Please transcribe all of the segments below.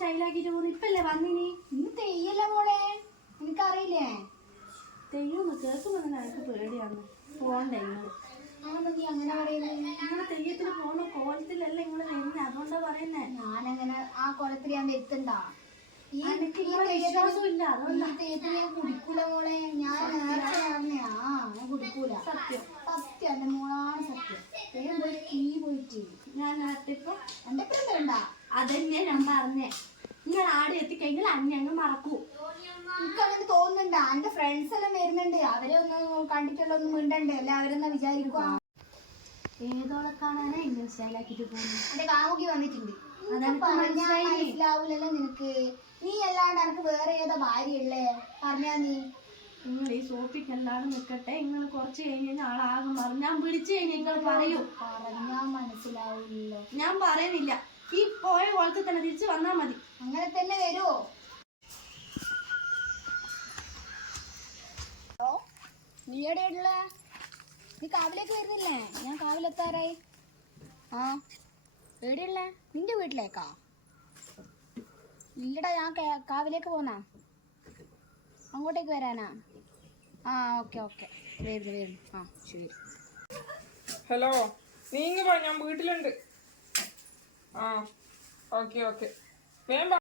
സ്റ്റൈലാക്കിട്ട് പോകുന്നു. ഇപ്പല്ലേ വന്നിനി? ഇന്ന് തെയ്യല്ല മോളെ, എനിക്കറിയില്ലേ? തെയ്യൊന്ന് കേൾക്കുമ്പോ തന്നെ എനിക്ക് പേടിയാണ്. പോണ്ടേ ഇങ്ങള്? നീ അങ്ങനെ പറയുന്നത്? നിങ്ങള് തെയ്യത്തിന് പോണ കോലത്തിലല്ല നിങ്ങള് വരുന്നത്, അതുകൊണ്ടാ പറയുന്നേ. ഞാനങ്ങനെ ആ കോലത്തിൽ ഞാൻ വരുത്തണ്ട. വിശ്വാസമില്ല, അതുകൊണ്ടാ. കുടിക്കൂല മോളെ, ഞാൻ നേരത്തെ കുടിക്കൂല. സത്യം സത്യം, എന്റെ മോളാണ് സത്യം. നീ പോയിട്ട് ഞാൻ നേരത്തെ എന്റെ പേര് വേണ്ട. അതന്നെ ഞാൻ പറഞ്ഞേ. നിങ്ങൾ ആടെ എത്തിക്കഴിഞ്ഞാൽ അന്നങ്ങ് മറക്കൂ. എനിക്ക് അങ്ങനെ തോന്നുന്നുണ്ട്. എന്റെ ഫ്രണ്ട്സ് എല്ലാം വരുന്നുണ്ട്, അവരെ ഒന്ന് കണ്ടിട്ടുള്ള ഒന്നും മിണ്ടണ്ടേ, എല്ലാവരും വിചാരിക്കുക. ഏതോളെ കാണാനാ ഇങ്ങനെ സ്റ്റൈലാക്കിട്ട് പോകുന്നു. എന്റെ കാമുകി വന്നിട്ടുണ്ട്. മനസ്സിലാവൂലല്ലോ നിനക്ക്. നീ അല്ലാണ്ട് എനിക്ക് വേറെ ഏതാ ഭാര്യ ഉള്ളേ? പറഞ്ഞാ നീ. നിങ്ങൾ ഈ സോപ്പിക്കെല്ലാം നിൽക്കട്ടെ. നിങ്ങൾ കുറച്ച് കഴിഞ്ഞാൽ ആളാകും പറഞ്ഞു. ഞാൻ വിളിച്ചു കഴിഞ്ഞാൽ നിങ്ങൾ പറയൂ. പറഞ്ഞാ മനസ്സിലാവില്ലല്ലോ. ഞാൻ പറയുന്നില്ല. ഈ പോയ കോളത്തിൽ തന്നെ തിരിച്ചു വന്നാ മതി. അങ്ങനെ തന്നെ വരുമോ? നീ എവിടെയുള്ള? നീ കാവിലേക്ക് വരുന്നില്ലേ? ഞാൻ കാവിലെത്താറായി. ആ, എവിടെയുള്ള? നിന്റെ വീട്ടിലേക്കാ? ഇല്ലടാ, ഞാൻ കാവിലേക്ക് പോന്നാ. അങ്ങോട്ടേക്ക് വരാനാ? ആ, ഓക്കെ ഓക്കെ, വരുന്നു. ആ ശരി. ഹലോ, നീങ്ങ പോ, ഞാൻ വീട്ടിലുണ്ട്. ആ, ഓക്കെ ഓക്കെ. എടാ,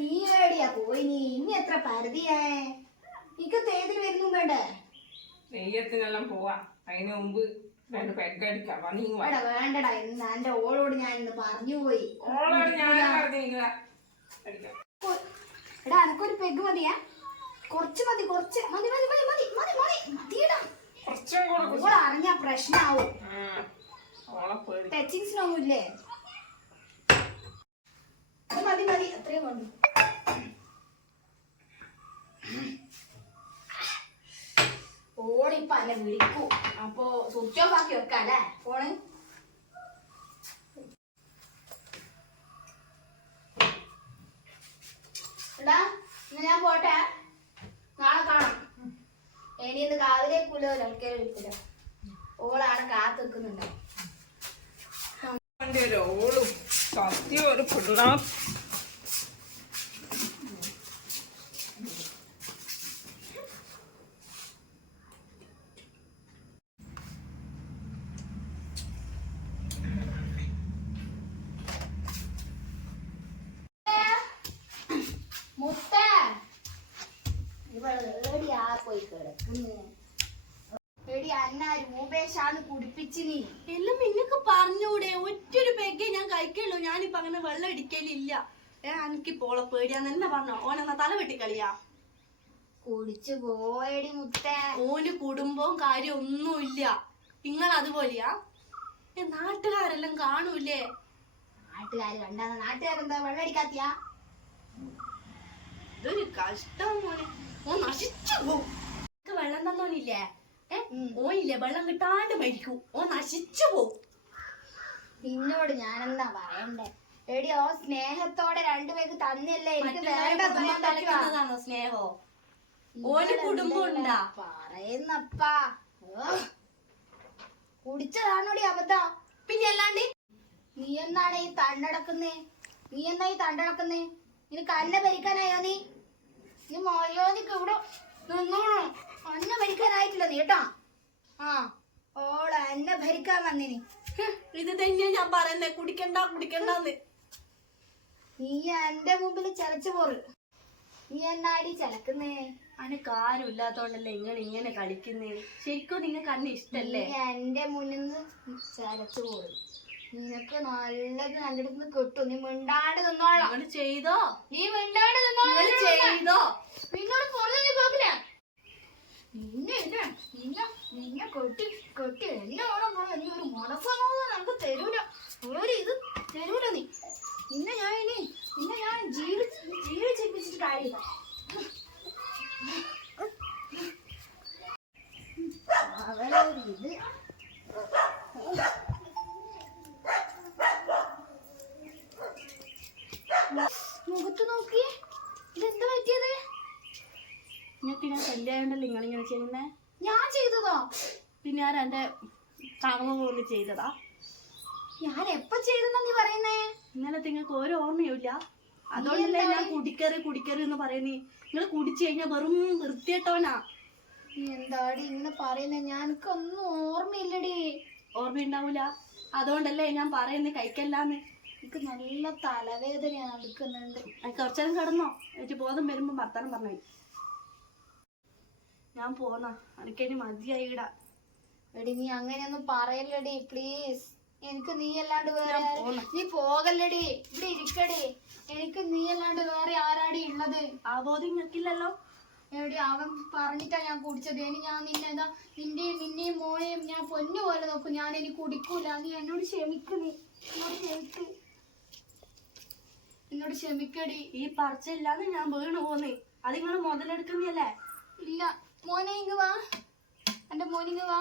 നീ എവിടെയാ പോയി? നീ ഇനി എത്ര പരിധിയായേ? നിക്ക് തേതിൽ വരുന്നു വേണ്ടേ? നെയ്യത്തിനെല്ലാം പോവാ. അതിന് മുമ്പ് 2 പെഗ് അടിക്കാം. വേണ്ടടാ, ഇന്ന് എന്റെ ഓളോട് ഞാൻ ഇന്ന് പറഞ്ഞു പോയി. എടാ, എനക്കൊരു പെഗ് മതിയാ? കുറച്ച് മതി. ഓൾ അറിഞ്ഞാ പ്രശ്നാവും. ടച്ചിങ്സിനൊന്നുമില്ലേ? മതി, അത്രയും കൊണ്ട്. ഓളിപ്പ അല്ല വിളിക്കൂ. അപ്പൊ സ്വിച്ച് ഓഫ് ആക്കി വെക്കാം അല്ലേ ഫോണ്? എടാ, ഞാൻ പോട്ടെ, നാളെ കാണാം. ഇനി ഇന്ന് കാവിലേക്കൂലോ വിളിക്കില്ല. ഓളാണ് കാത്തു നിൽക്കുന്നുണ്ട്. ഓളും സത്യം ഒരു പിള്ളാ. എല്ലാം നിനക്ക് പറഞ്ഞൂടെ? ഒറ്റൊരു പെഗ്ഗേ ഞാൻ കഴിക്കുള്ളൂ. ഞാനിപ്പോ അങ്ങനെ വെള്ളം ഇടിക്കലില്ല. എനിക്ക് പോളെ പേടിയാന്ന് എന്നെ പറഞ്ഞോ? ഓനെന്നാ തല വെട്ടിക്കളിയാ? കുടിച്ചു പോയടി മുത്തേ. ഓന് കുടുംബവും കാര്യം ഒന്നുമില്ല. നിങ്ങൾ അതുപോലെയാ? നാട്ടുകാരെല്ലാം കാണൂലേ? നാട്ടുകാര് കണ്ടാ നാട്ടുകാരെന്താ വെള്ളം അടിക്കാത്തിയാ? ഇതൊരു കഷ്ടം മോനെ. ഓ നശിച്ചു പോവും. വെള്ളം തന്നോനില്ലേ? ഓനില്ലേ വെള്ളം കിട്ടാണ്ട് മരിക്കൂ. ഓ നശിച്ചു പോവും. നിന്നോട് ഞാനെന്താ പറയണ്ടേ? എടി, ഓ സ്നേഹത്തോടെ 2 പേർക്ക് തന്നല്ലേ. എനിക്ക് വേണ്ടതാണോ സ്നേഹോ? ഓന് കുടുംബം ഉണ്ടാ പറയുന്നപ്പാ. കുടിച്ചതാണോടി അബദ്ധം? പിന്നെ അല്ലാണ്ട് നീ എന്നാണ് ഈ തണ്ടടക്കുന്നേ? നിനക്ക് അന്നെ ഭരിക്കാനായോ? നീ മര്യാദക്ക് ഇവിടെ നിന്നോളൂ. അന്നെ ഭരിക്കാനായിട്ടില്ല നീ കേട്ടോ. ആ, ഓള എന്നെ ഭരിക്കാൻ വന്നിനി. ഇത് തന്നെയാ ഞാൻ പറയുന്നേ, കുടിക്കണ്ടെന്ന്. നീ എന്റെ മുമ്പിൽ ചലച്ചു പോറ്. നീ എന്നാടി ചലക്കുന്നേ? അനക്ക് ആരും ഇല്ലാത്തോണ്ടല്ലേ ഇങ്ങനെ കളിക്കുന്നേ. ശരിക്കും നിങ്ങൾക്ക് അന്നെ ഇഷ്ടല്ലേ? നീ എന്റെ മുന്നിൽ നിന്ന് ചലച്ചു പോറ്. നിനക്ക് നല്ലത് നല്ലടുത്ത് കിട്ടും. നീ മിണ്ടാണ്ട് നിന്നോളാം. ചെയ്തോ? നീ മിണ്ടാണ്ട് നിന്നോളാം. ചെയ്തോ? നിന്നോട് പറഞ്ഞു നീ കേൾക്കില്ല. നിന്നെ കൊട്ടി എന്നോളം പോലെ നീ ഒരു മനസ്സമാധാനം നമുക്ക് തരൂല. ഇത് തരൂല നീ. നിന്നെ ഞാൻ ജീവിച്ചിരിപ്പിച്ചിട്ട് കാര്യമില്ല. അവളൊരു ഇത് മുഖത്ത് നോക്കി. ഇതെന്താ പറ്റിയത്? നിങ്ങൾക്ക് ഞാൻ കല്യാണമല്ലോ നിങ്ങളിങ്ങനെ ചെയ്യുന്നേ? ഞാൻ ചെയ്തതോ? പിന്നെ ആരാ എന്റെ കാണുന്ന ചെയ്തതാ. ഞാൻ എപ്പോ ചെയ്തെന്നാ നീ പറയുന്നേ? ഇന്നലെ നിങ്ങൾക്ക് ഒരു ഓർമ്മയില്ല. അതുകൊണ്ടല്ലേ ഞാൻ കുടിക്കറി എന്ന് പറയുന്നേ. നിങ്ങൾ കുടിച്ചു കഴിഞ്ഞാൽ വെറും വൃത്തിയിട്ടോനാ. നീ എന്താടി ഇങ്ങനെ പറയുന്നേ? ഞാനൊന്നും ഓർമ്മയില്ലടി. ഓർമ്മയുണ്ടാവൂല, അതുകൊണ്ടല്ലേ ഞാൻ പറയുന്നേ കഴിക്കല്ലാന്ന്. എനിക്ക് നല്ല തലവേദനയാണ് എടുക്കുന്നുണ്ട്. കുറച്ചേരം കിടന്നോ, എനിക്ക് ബോധം വരുമ്പോ വർത്താനം പറഞ്ഞു. ഞാൻ പോന്നാ, എനിക്കതിന് മതിയായി ഇടാ. എടി നീ അങ്ങനെയൊന്നും പറയല്ലടി പ്ലീസ്. എനിക്ക് നീ അല്ലാണ്ട് വേറെ ഞാൻ പോന്ന്. നീ പോകല്ലടി, ഇവിടെ ഇരിക്കടി. എനിക്ക് നീ അല്ലാണ്ട് വേറെ ആരാടി ഉള്ളത്? ആ ബോധം നിൽക്കില്ലല്ലോ. എടി അവൻ പറഞ്ഞിട്ടാ ഞാൻ കുടിച്ചത്. ഇനി ഞാൻ നിന്നെയും മോനെയും ഞാൻ പൊന്നു പോലെ നോക്കും. ഞാൻ ഇനി കുടിക്കൂല. നീ എന്നോട് ക്ഷമിക്ക്. നീ എന്നോട് ക്ഷമിക്കടി. ഈ പറിച്ചില്ലാന്ന് ഞാൻ വീണ് പോന്നേ. അത് നിങ്ങൾ മുതലെടുക്കുന്നല്ലേ? ഇല്ല മോനെ ഇങ്ങ് വാ, എന്റെ മോനിങ്ങ് വാ.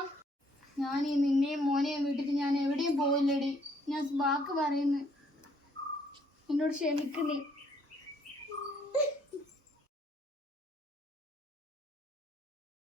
ഞാൻ ഈ നിന്നെയും മോനെയും വിട്ടിട്ട് ഞാൻ എവിടെയും പോയില്ലടി. ഞാൻ വാക്ക് പറയുന്നു. എന്നോട് ക്ഷമിക്ക് നീ.